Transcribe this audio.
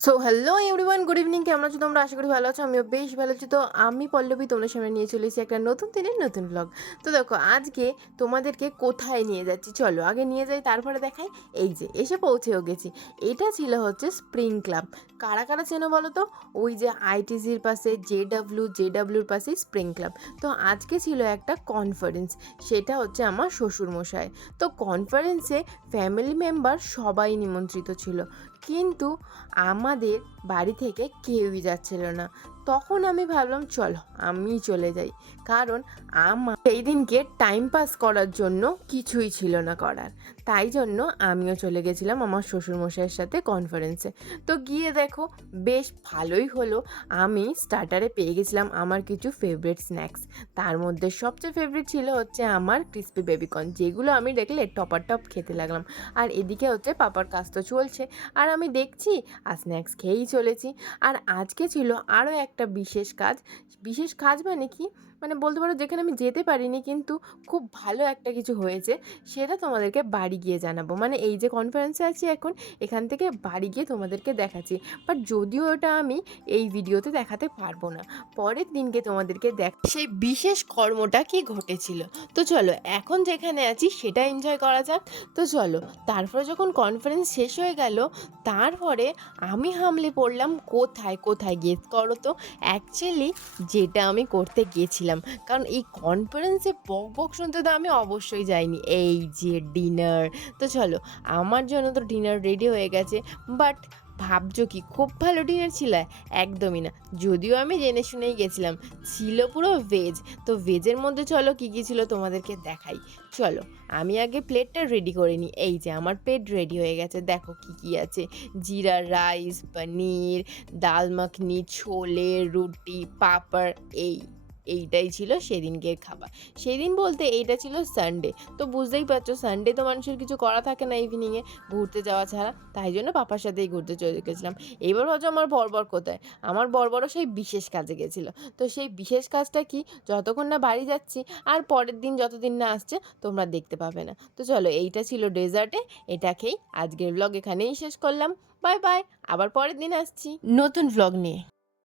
So hello everyone, good evening. কেমন আছো তোমরা? আশা করি ভালো আছো। আমিও বেশ ভালো আছি। তো আমি পল্লবী তোমাদের সামনে নিয়ে চলে এসেছি একটা নতুন দিনের নতুন ব্লগ। তো দেখো আজকে তোমাদেরকে কোথায় নিয়ে যাচ্ছি, চলো আগে নিয়ে যাই তারপরে দেখাই। এই যে এসে পৌঁছেও গেছি। এটা ছিল হচ্ছে স্প্রিং ক্লাব। কারা কারা চেনো বলো তো? ওই যে আইটিসির পাশে জেডাব্লিউর পাশেই স্প্রিং ক্লাব। তো আজকে ছিল একটা কনফারেন্স, সেটা হচ্ছে আমার শ্বশুরমশাই। তো কনফারেন্সে ফ্যামিলি মেম্বার সবাই নিমন্ত্রিত ছিল, কিন্তু আমাদের বাড়ি থেকে কেউই যাচ্ছিল না। তখন আমি ভাবলাম চলো আমিই চলে যাই, কারণ আমার সেই দিনকে টাইম পাস করার জন্য কিছুই ছিল না করার। তাই জন্য আমিও চলে গেছিলাম আমার শ্বশুরমশাইয়ের সাথে কনফারেন্সে। তো গিয়ে দেখো বেশ ভালোই হলো। আমি স্টার্টারে পেয়ে গেছিলাম আমার কিছু ফেভারিট স্ন্যাক্স। তার মধ্যে সবচেয়ে ফেভারিট ছিল হচ্ছে আমার ক্রিস্পি বেবিকর্ন, যেগুলো আমি দেখলে টপার টপ খেতে লাগলাম। আর এদিকে হচ্ছে পাপার কাজ তো চলছে, আর আমি দেখছি আর স্ন্যাক্স খেয়েই চলেছি। আর আজকে ছিল আরও একটা বিশেষ কাজ। বিশেষ কাজ মানে কি, মানে বলতে পারো যেখানে আমি যেতে পারিনি, কিন্তু খুব ভালো একটা কিছু হয়েছে, সেটা তোমাদেরকে বাড়ি গিয়ে জানাবো। মানে এই যে কনফারেন্সে আছি এখন, এখান থেকে বাড়ি গিয়ে তোমাদেরকে দেখাচ্ছি। বাট যদিও ওটা আমি এই ভিডিওতে দেখাতে পারবো না, পরের দিনকে তোমাদেরকে সেই বিশেষ কর্মটা কি ঘটেছিল। তো চলো এখন যেখানে আছি সেটা এনজয় করা যাক। তো চলো, তারপরে যখন কনফারেন্স শেষ হয়ে গেল, তারপরে আমি হামলে পড়লাম কোথায় কোথায়, গেস করো তো? অ্যাকচুয়ালি যেটা আমি করতে গেছিলাম, কারণ এই কনফারেন্সে বক বক শুনতে তো আমি অবশ্যই যাইনি, এই যে ডিনার। তো চলো, আমার জন্য তো ডিনার রেডি হয়ে গেছে। বাট ভাবছো কি খুব ভালো ডিনার ছিল? একদমই না। যদিও আমি জেনে শুনেই গেছিলাম, ছিল পুরো ভেজ। তো ভেজের মধ্যে চলো কী কী ছিল তোমাদেরকে দেখাই। চলো আমি আগে প্লেটটা রেডি করে নিই। এই যে আমার প্লেট রেডি হয়ে গেছে, দেখো কী কী আছে। জিরা রাইস, পনির, ডাল মাখনি, ছোলে, রুটি, পাঁপড়। এইটাই ছিল সেদিনকের খাবার। সেদিন বলতে এইটা ছিল সানডে। তো বুঝতেই পারছো সানডে তো মানুষের কিছু করা থাকে না ইভিনিংয়ে ঘুরতে যাওয়া ছাড়া, তাই জন্য পাপার সাথেই ঘুরতে চলে গেছিলাম। এবার হচ্ছে আমার বড়বর কোথায়? আমার বড়বরও সেই বিশেষ কাজে গেছিলো। তো সেই বিশেষ কাজটা কি, যতক্ষণ না বাড়ি যাচ্ছি আর পরের দিন যতদিন না আসছে তোমরা দেখতে পাবে না। তো চলো, এইটা ছিল ডেজার্টে। এটা খেয়েই আজকের ব্লগ এখানেই শেষ করলাম। বাই বাই, আবার পরের দিন আসছি নতুন ব্লগ নিয়ে।